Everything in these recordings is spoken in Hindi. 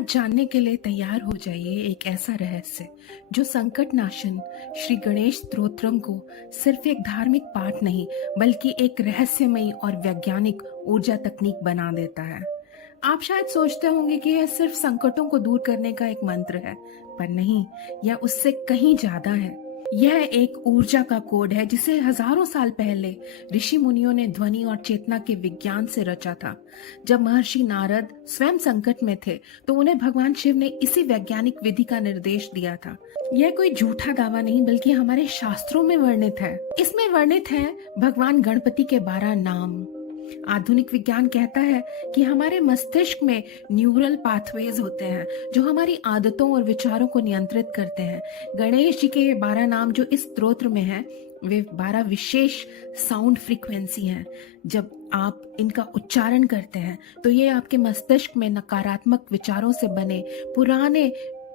आज जानने के लिए तैयार हो जाइए एक ऐसा रहस्य जो संकट नाशन श्री गणेश स्तोत्रम को सिर्फ एक धार्मिक पाठ नहीं बल्कि एक रहस्यमयी और वैज्ञानिक ऊर्जा तकनीक बना देता है। आप शायद सोचते होंगे कि यह सिर्फ संकटों को दूर करने का एक मंत्र है, पर नहीं, यह उससे कहीं ज्यादा है। यह एक ऊर्जा का कोड है जिसे हजारों साल पहले ऋषि मुनियों ने ध्वनि और चेतना के विज्ञान से रचा था। जब महर्षि नारद स्वयं संकट में थे तो उन्हें भगवान शिव ने इसी वैज्ञानिक विधि का निर्देश दिया था। यह कोई झूठा दावा नहीं बल्कि हमारे शास्त्रों में वर्णित है। इसमें वर्णित है भगवान गणपति के 12 नाम। आधुनिक विज्ञान कहता है कि हमारे मस्तिष्क में न्यूरल पाथवेज होते हैं जो हमारी आदतों और विचारों को नियंत्रित करते हैं। गणेश जी के ये 12 नाम जो इस स्तोत्र में हैं, वे 12 विशेष साउंड फ्रीक्वेंसी हैं। जब आप इनका उच्चारण करते हैं तो ये आपके मस्तिष्क में नकारात्मक विचारों से बने पुराने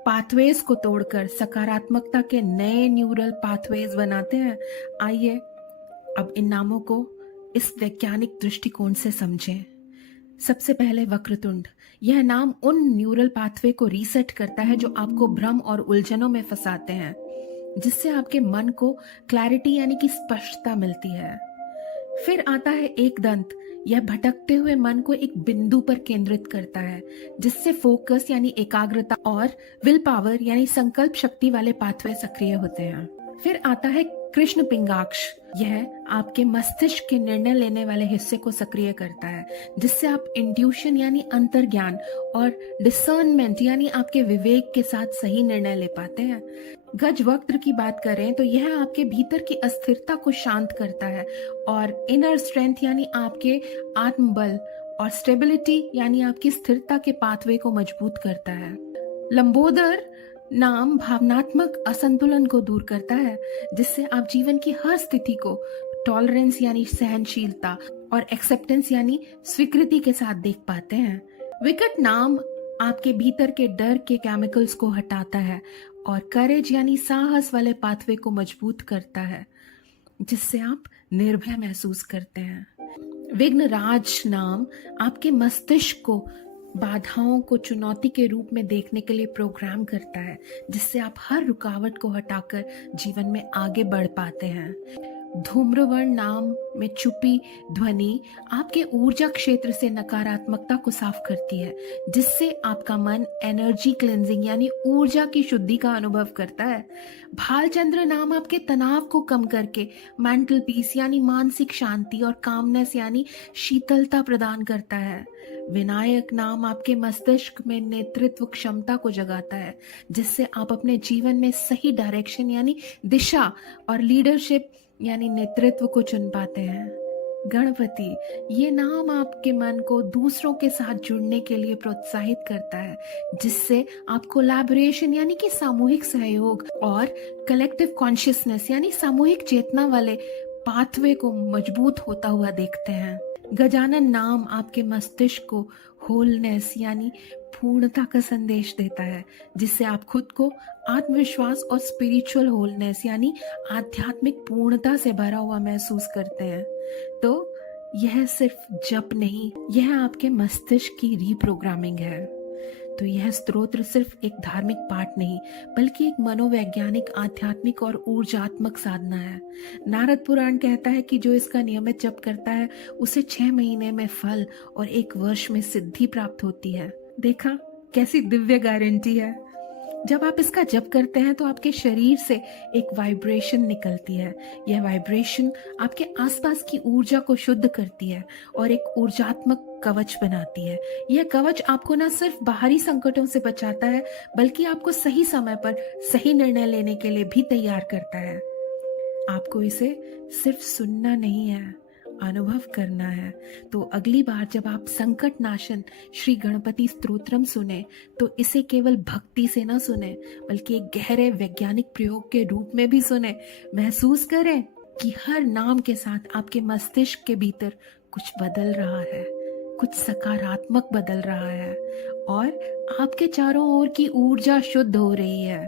पाथवेज को तोड़कर सकारात्मकता के नए न्यूरल पाथवेज बनाते हैं। आइए अब इन नामों को इस वैज्ञानिक दृष्टिकोण से समझें। सबसे पहले वक्रतुंड। यह नाम उन न्यूरल पाथवे को रीसेट करता है जो आपको भ्रम और उलझनों में फंसाते हैं, जिससे आपके मन को क्लैरिटी यानी कि स्पष्टता मिलती है। फिर आता है एक दंत। यह भटकते हुए मन को एक बिंदु पर केंद्रित करता है, जिससे फोकस यानी एकाग्रता और विल पावर यानी संकल्प शक्ति वाले पाथवे सक्रिय होते हैं। फिर आता है कृष्ण पिंगाक्ष। यह आपके मस्तिष्क के निर्णय लेने वाले हिस्से को सक्रिय करता है, जिससे आप इंट्यूशन यानी अंतर्ज्ञान और डिसर्नमेंट यानी आपके विवेक के साथ सही निर्णय ले पाते हैं। गजवक्त्र की बात करें तो यह आपके भीतर की अस्थिरता को शांत करता है और इनर स्ट्रेंथ यानी आपके आत्मबल और स्टेबिलिटी यानी आपकी स्थिरता के पाथवे को मजबूत करता है। लंबोदर नाम भावनात्मक असंतुलन को दूर करता है, जिससे आप जीवन की हर स्थिति को टॉलरेंस यानी सहनशीलता और एक्सेप्टेंस यानी स्वीकृति के साथ देख पाते हैं। विकट नाम आपके भीतर के डर के केमिकल्स को हटाता है और करेज यानी साहस वाले पाथवे को मजबूत करता है, जिससे आप निर्भय महसूस करते हैं। विघ्नराज नाम आपके मस्तिष्क को बाधाओं को चुनौती के रूप में देखने के लिए प्रोग्राम करता है, जिससे आप हर रुकावट को हटाकर जीवन में आगे बढ़ पाते हैं। धूम्रवर्ण नाम में छुपी ध्वनि आपके ऊर्जा क्षेत्र से नकारात्मकता को साफ करती है, जिससे आपका मन एनर्जी क्लेंजिंग यानी ऊर्जा की शुद्धि का अनुभव करता है। भालचंद्र नाम आपके तनाव को कम करके मेंटल पीस यानी मानसिक शांति और कामनेस यानी शीतलता प्रदान करता है। विनायक नाम आपके मस्तिष्क में नेतृत्व क्षमता को जगाता है, जिससे आप अपने जीवन में सही डायरेक्शन यानी दिशा और लीडरशिप यानी नेतृत्व को चुन पाते हैं। गणपति, ये नाम आपके मन को दूसरों के साथ जुड़ने के लिए प्रोत्साहित करता है, जिससे आप कोलैबोरेशन यानी कि सामूहिक सहयोग और कलेक्टिव कॉन्शियसनेस यानी सामूहिक चेतना वाले पाथवे को मजबूत होता हुआ देखते हैं। गजानन नाम आपके मस्तिष्क को होलनेस यानी पूर्णता का संदेश देता है, जिससे आप खुद को आत्मविश्वास और स्पिरिचुअल होलनेस यानी आध्यात्मिक पूर्णता से भरा हुआ महसूस करते हैं। तो यह सिर्फ जप नहीं, यह आपके मस्तिष्क की रीप्रोग्रामिंग है। तो यह स्तोत्र सिर्फ एक धार्मिक पाठ नहीं बल्कि एक मनोवैज्ञानिक, आध्यात्मिक और ऊर्जात्मक साधना है। नारद पुराण कहता है कि जो इसका नियमित जप करता है उसे 6 महीने में फल और 1 वर्ष में सिद्धि प्राप्त होती है। देखा कैसी दिव्य गारंटी है। जब आप इसका जप करते हैं तो आपके शरीर से एक वाइब्रेशन निकलती है। यह वाइब्रेशन आपके आसपास की ऊर्जा को शुद्ध करती है और एक ऊर्जात्मक कवच बनाती है। यह कवच आपको न सिर्फ बाहरी संकटों से बचाता है बल्कि आपको सही समय पर सही निर्णय लेने के लिए भी तैयार करता है। आपको इसे सिर्फ सुनना नहीं है, अनुभव करना है। तो अगली बार जब आप संकट नाशन श्री गणपति स्तोत्रम सुने तो इसे केवल भक्ति से न सुने बल्कि एक गहरे वैज्ञानिक प्रयोग के रूप में भी सुने। महसूस करें कि हर नाम के साथ आपके मस्तिष्क के भीतर कुछ बदल रहा है, कुछ सकारात्मक बदल रहा है और आपके चारों ओर की ऊर्जा शुद्ध हो रही है,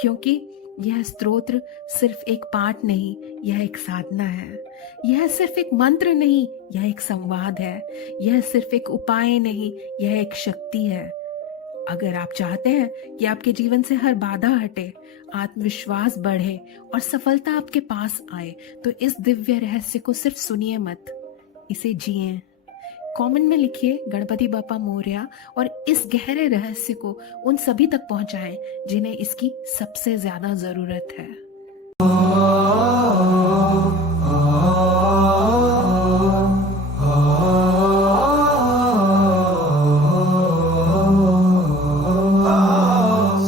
क्योंकि यह स्तोत्र सिर्फ एक पाठ नहीं, यह एक साधना है। यह सिर्फ एक मंत्र नहीं, यह एक संवाद है। यह सिर्फ एक उपाय नहीं, यह एक शक्ति है। अगर आप चाहते हैं कि आपके जीवन से हर बाधा हटे, आत्मविश्वास बढ़े और सफलता आपके पास आए, तो इस दिव्य रहस्य को सिर्फ सुनिए मत, इसे जिए। कमेंट में लिखिए गणपति बापा मोरया और इस गहरे रहस्य को उन सभी तक पहुंचाएं जिन्हें इसकी सबसे ज्यादा जरूरत है।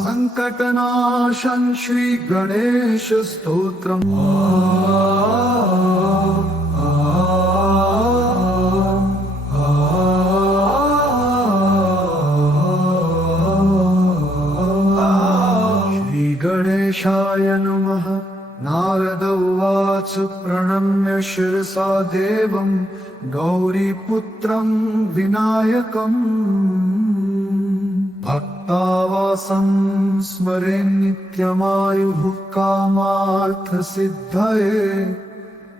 संकटनाशन श्री गणेश स्तोत्रम। श्री गणेशाय नमः। नारद उवाच प्रणम्य शिरसा देवं गौरीपुत्रं विनायकम् भक्तावासं स्मरे नित्यमायुः कामार्थसिद्धये।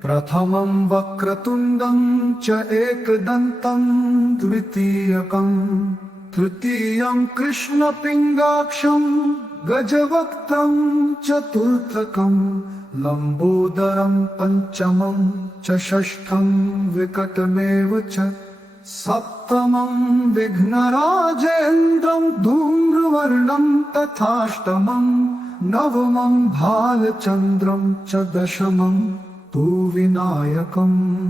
प्रथमं वक्रतुण्डं च एकदन्तं द्वितीयकं तृतीयं कृष्णपिङ्गाक्षं गजवक्त्रं चतुर्थकं लम्बोदरं पंचमं च षष्ठं विकटमेव च सप्तमं विघ्नराजेन्द्रं धूम्रवर्णं तथाष्टमं नवमं भालचन्द्रं च दशमं तु विनायकम्।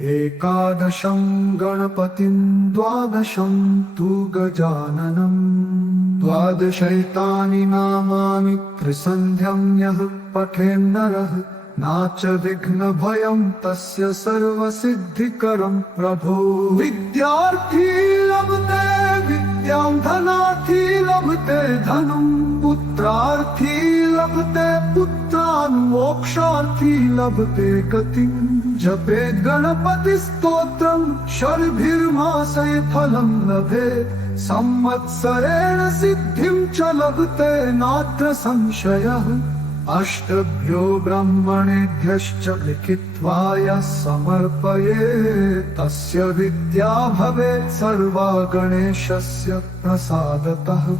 एकादशं गणपतिं द्वादशं तु गजाननम्। द्वादशैतानि नामानि त्रिसन्ध्यं यः पठेन्नरः नाच विघ्नभयं तस्य सर्वसिद्धिकरं प्रभो। विद्यार्थी लभते विद्यां धनार्थी लभते धनं पुत्रार्थी लभते पुत्रान् मोक्षार्थी लभते गतिं। जपेत् गणपति स्तोत्रं शर्भिर्मासे फलं लभेत् संवत्सरेण सिद्धिं च लभते नात्र संशयः। अष्टभ्यो ब्रह्मणेभ्यश्च लिखित्वा यः समर्पयेत् तस्य विद्या भवेत् सर्वा गणेशस्य प्रसादतः।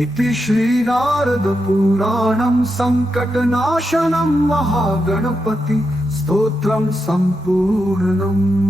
इति श्रीनारद पुराणं संकटनाशनं महागणपति स्तोत्रं सम्पूर्णम्।